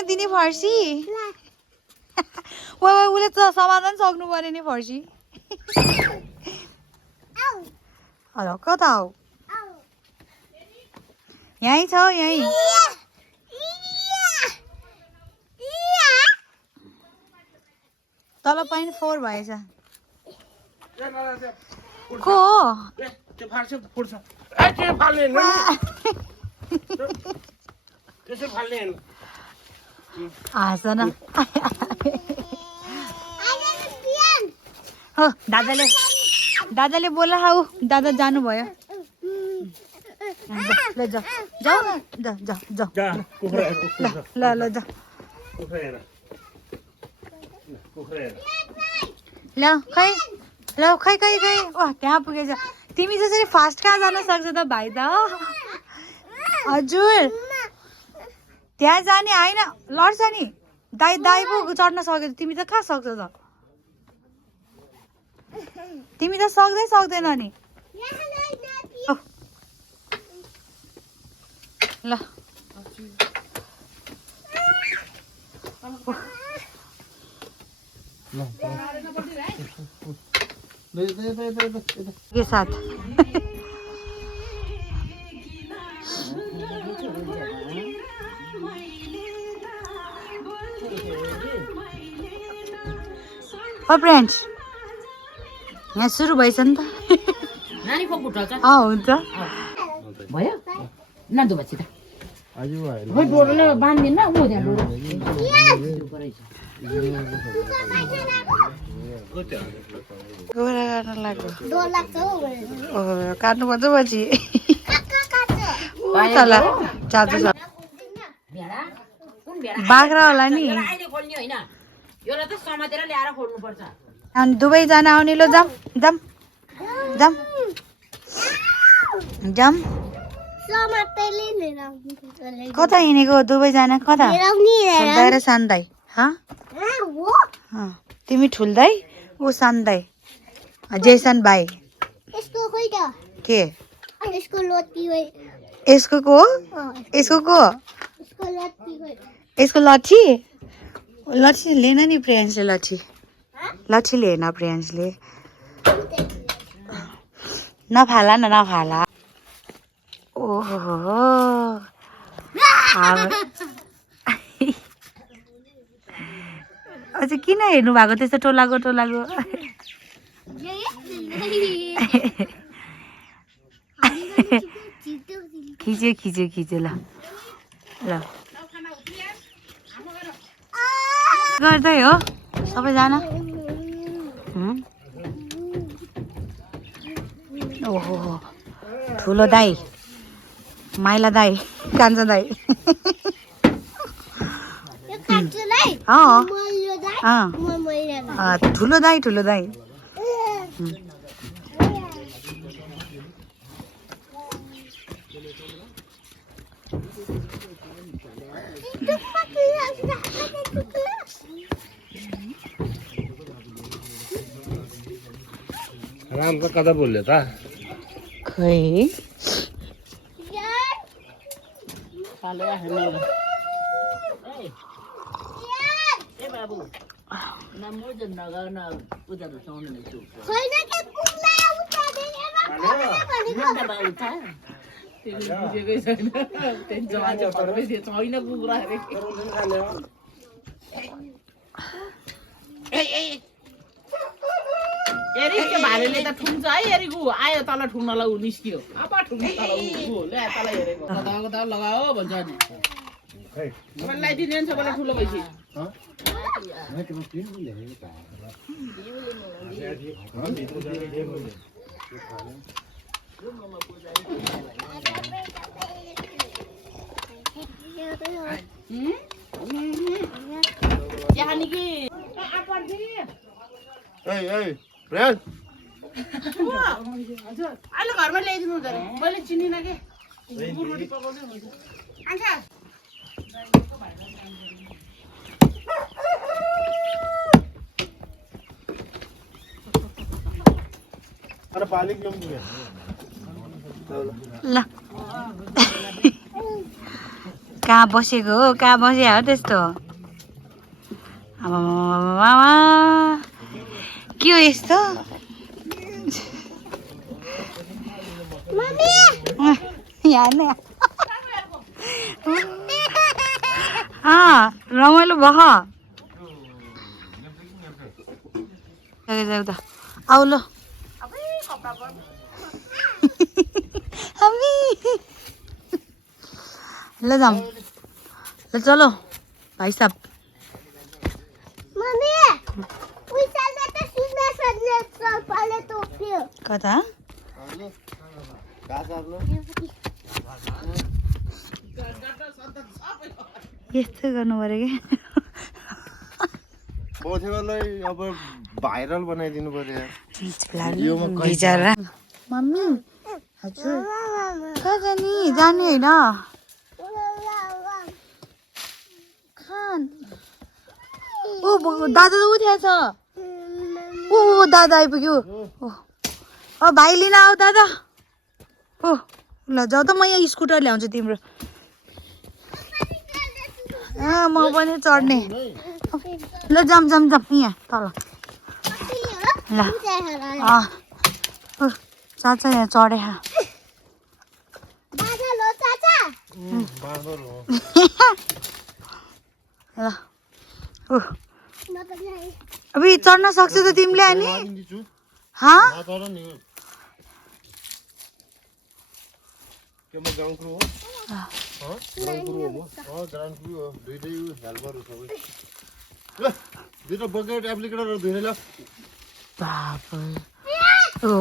मलाई दिने फर्सी उसले त समाधान सक्नु पर्यो नि फर्सी हेलो कता हो यहीँ छ यहीँ तल पनि 4 भएछ को हाँसन हो दादाले बोला हौ दादा जानुभयो ल जाऊ न ल जा ल खै त्यहाँ पुगेछ तिमी जसरी फास्ट कहाँ जान सक्छ त भाइ त हजुर त्यहाँ जाने होइन लड्छ नि दाइ पो चढ्न सक्यो तिमी त कहाँ सक्छ त तिमी त सक्दैन नि ल के साथ फ्रेन्ड्स यहाँ सुरु भएछ नि त हुन्छ भयो नदु बच्ची त भयो डोरोले बाँधिदिन न उ त्यहाँ डोरो गोरा गर्न लाग्यो काट्नु पर्छ पछि तल जाँदैछ बाख्रा होला नि अनि दुवैजना आउने ल जाम कता हिँडेको दुवैजना कता ठुल्दाई र सान्दाई तिमी ठुल्दाई ऊ सान्दाई जेसन भाइ के यसको को यसको लट्ठी लिएन नि प्रियांशले लट्ठी लिएन प्रियांशले नफाला ओहो अझै किन हेर्नु भएको त्यस्तो टोलाको खिच्यो ल गर्दै हो सबैजना ओहो ठुलो दाई माइला दाई कान्छा दाई ठुलो दाई राम त कता बोल्यो त खै एरिको भालेले त ठुङ्छ है एरिको आयो तल ठुङ्नलाई उ निस्कियो अब ठुङ्न तल उ ल्या तल हेरेको त लगाओ भन्छ नि मलाई दिने छ बला ठुलो भइसि यहाँ निकी अपन दि ए प्रियांश हजुर अहिले घरमा ल्याइदिनु हुन्छ रे मैले चिनिन के रोटी पकाउँदै हुन्छ आन्छ अरे पाली क्यों नहीं ल कहाँ बसेको हो कहाँ बसे हो त्यस्तो आमामामामा के हो यस्तो यहाँ नै रमाइलो भयो त आऊ ल ल जाऊँ ल चलो भाइ साहब कता यस्तो गर्नु पर्यो बसेकोलाई अब भाइरल बनाइदिनु पर्यो बिचरा मम्मी हजुर कहाँ जाने जाने होइन खान ओ दादा त उठेछ ओ दादा आइपुग्यो ओ भाइ लिन आऊ दादा ओ ल जाऊ त म यहाँ स्कुटर ल्याउँछु तिम्रो म पनि चढ्ने ल जाम जाम जाम यहाँ तल ल चाचा यहाँ चढे ल अब चढ्न सक्छौ त तिमीले अनि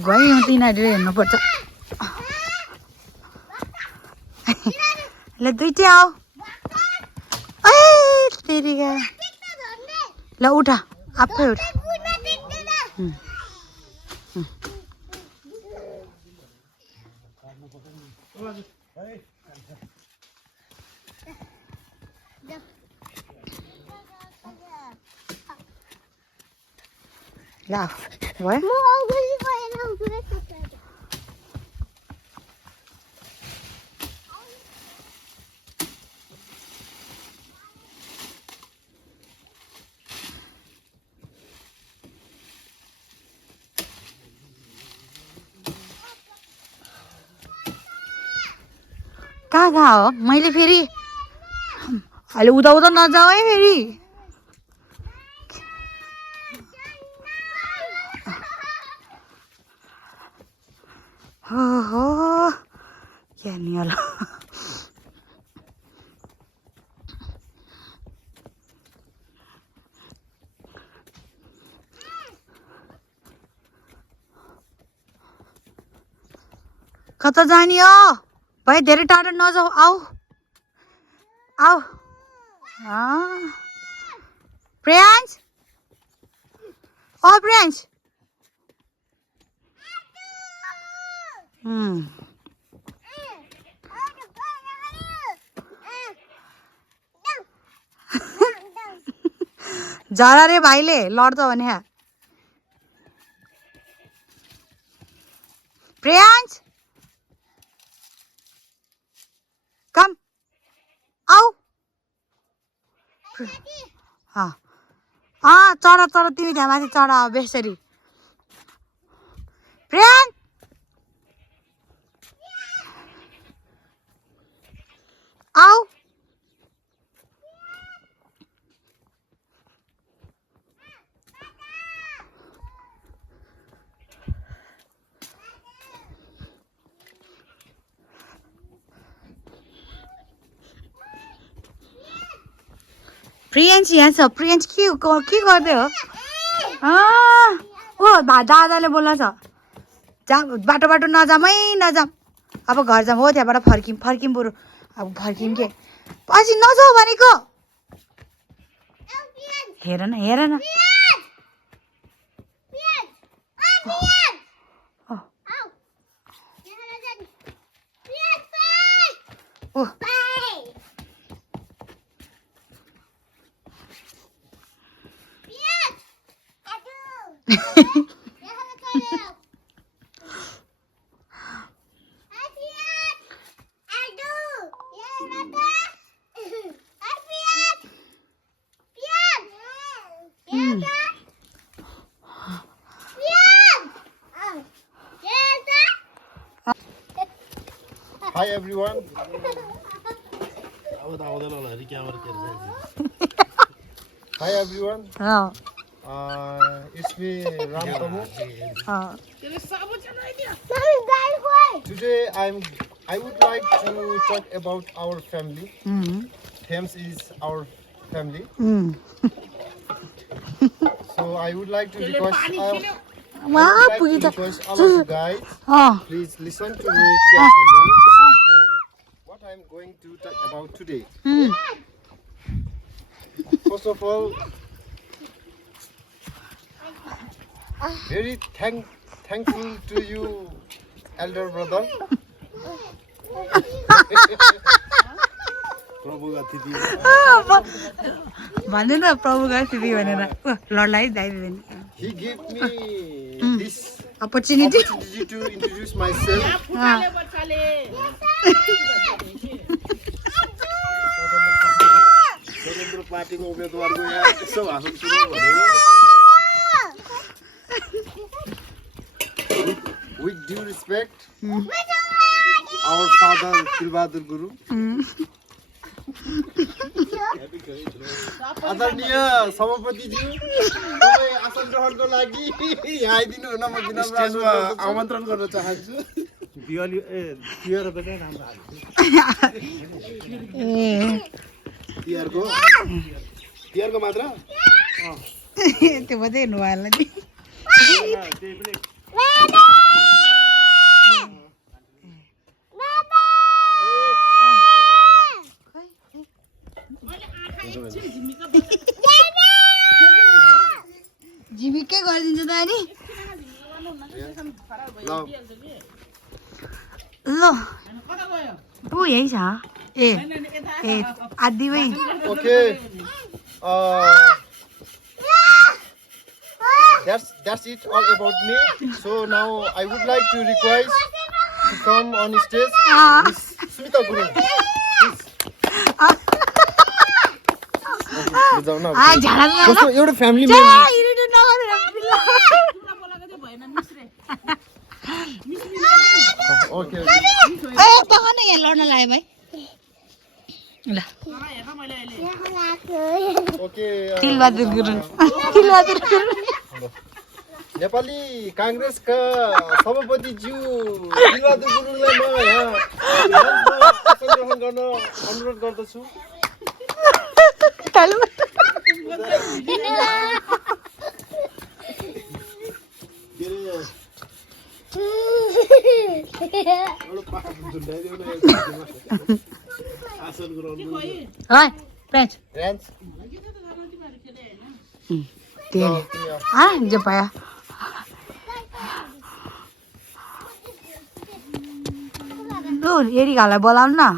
गयो तिनीहरू हेर्नुपर्छ ल दुइटै आऊ तेरिका ल उठा आफै उठ ल भयो कहाँ हो मैले फेरि अहिले उता उता नजाऊ है फेरि हो क्या नि होला कता जाने हो भाइ धेरै टाढो नजाऊ आऊ आऊ प्रियांश प्रियांश झरा रे भाइले लड्छ भने प्रियांश कम आऊ चढ चढ तिमी त्यहाँ माथि चढ बेसरी प्रियांश आऊ प्रियांश यहाँ छ प्रियांश के गर्दै हो ओ दादाले बोल्छ जा बाटो बाटो नजामै नजाम अब घर जाम हो त्यहाँबाट फर्किम बरु अब फर्किम के पछि नजाऊ भनेको हेर न Hi everyone. Hi everyone. It's me Ram Tamu. Today I would like to talk about our family. Thames is our family. So I would like to request all of you guys. Please listen to me carefully. What I'm going to talk about today. First of all, very thankful to you, elder brother. भन्नु न प्रभुका तिमी भनेर लडलाई जाइदिनु He gave me this opportunity opportunity to introduce myself. स्वतन्त्र पार्टीको उम्मेदवारको यहाँ यसो भाषण सुरु भनेर with due respect our father Tilbahadur Guru. आदरणीय सभापतिज्यू तपाईँ आसन ग्रहणको लागि यहाँ आइदिनु हुन म स्टेजमा आमन्त्रण गर्न चाहन्छु तिहारको मात्र त्यो मात्रै हेर्नु भएन नि झिमिक्कै गरिदिन्छ त अनि ल ऊ यही छ ए आदि भाइ Okay. That's it all about me. So now I would like to request to come on stage Miss Smita Gurung. कस्तो एउटा फ्यामिली ओके यहाँ लड्न लाग्यो भाइ ल ओके तिलबहादुर गुरुङ तिलबहादुर गुरुङ नेपाली कांग्रेसका सभापतिज्यू तिलबहादुर गुरुङलाई म यहाँ आसन ग्रहण गर्न अनुरोध गर्दछु Jepaya. Duh, ini kalau bolam na.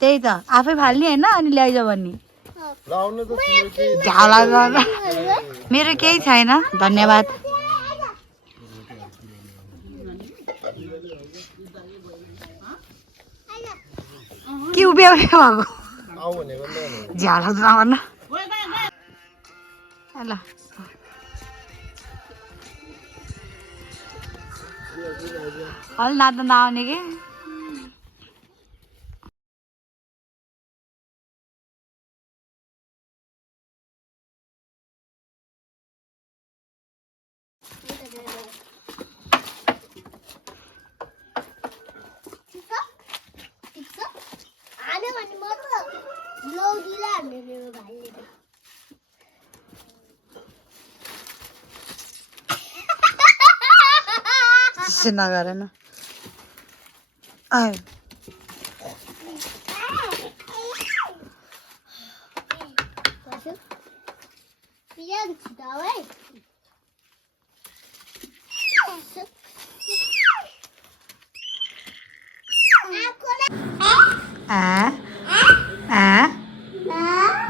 त्यही त आफै फाल्ने होइन अनि ल्याइज भन्ने झाला मेरो केही छैन धन्यवाद के उभ्याउने भएको झाला नभन्न ल अलि नाच्न नआउने कि नगर न आयो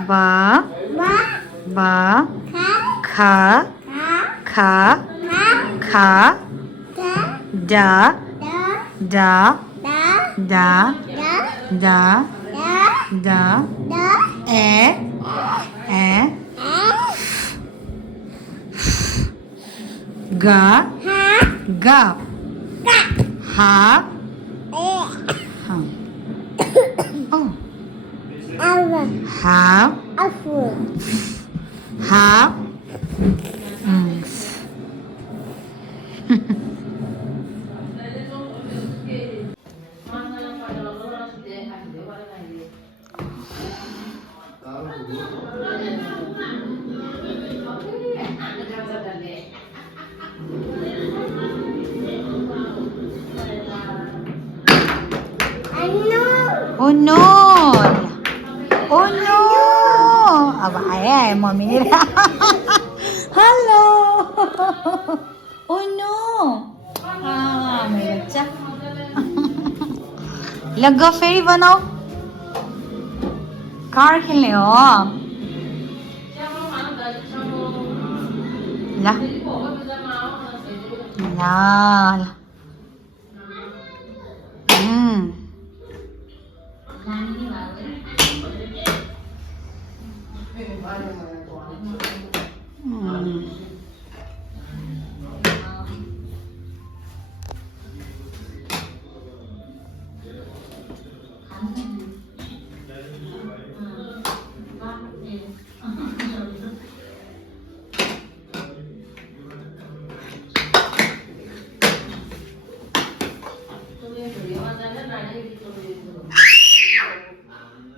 बा खा खा खा da da da da da ga G. Ha. Oh. Ha. Ha. Oh no! Oh no! अब आया मम्मी ने हेलो oh no! मेरो बच्चा ल ग फेरि बनाऊ कार खेल्ने हो ल ल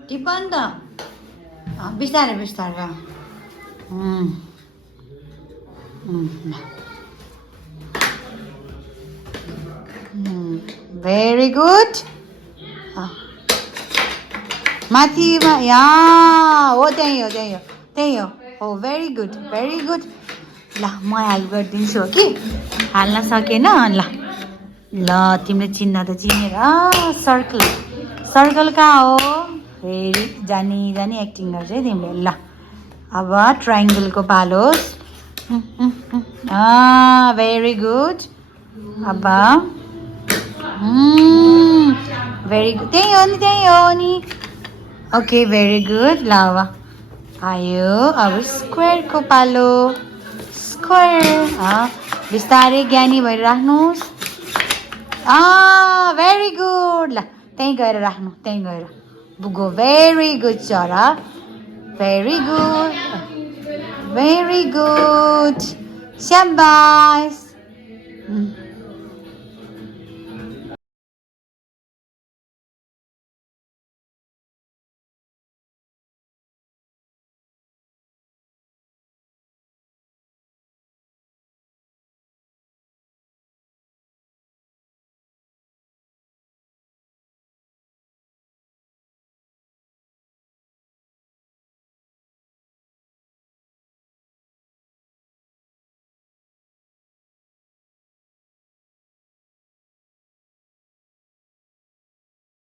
टिपन त बिस्तारै बिस्तारै भेरी गुड माथिमा यहाँ हो त्यही हो त्यही हो त्यही हो भेरी गुड ल म हेल्प गरिदिन्छु हो कि हाल्न सकेन ल ल तिमीले चिन्न त चिनेर सर्कल सर्कल कहाँ हो फेरि जानी जानी एक्टिङ गर्छ है तिमीले ल अब ट्रायङ्गलको पालो भेरी गुड अब भेरी गुड त्यही हो नि ओके भेरी गुड ल अब आयो अब स्क्वायरको पालो स्क्वायर बिस्तारै ज्ञानी भएर राख्नुहोस् भेरी गुड ल त्यहीँ गएर राख्नु त्यहीँ गएर बुगो भेरी गुड चरा भेरी गुड स्याबास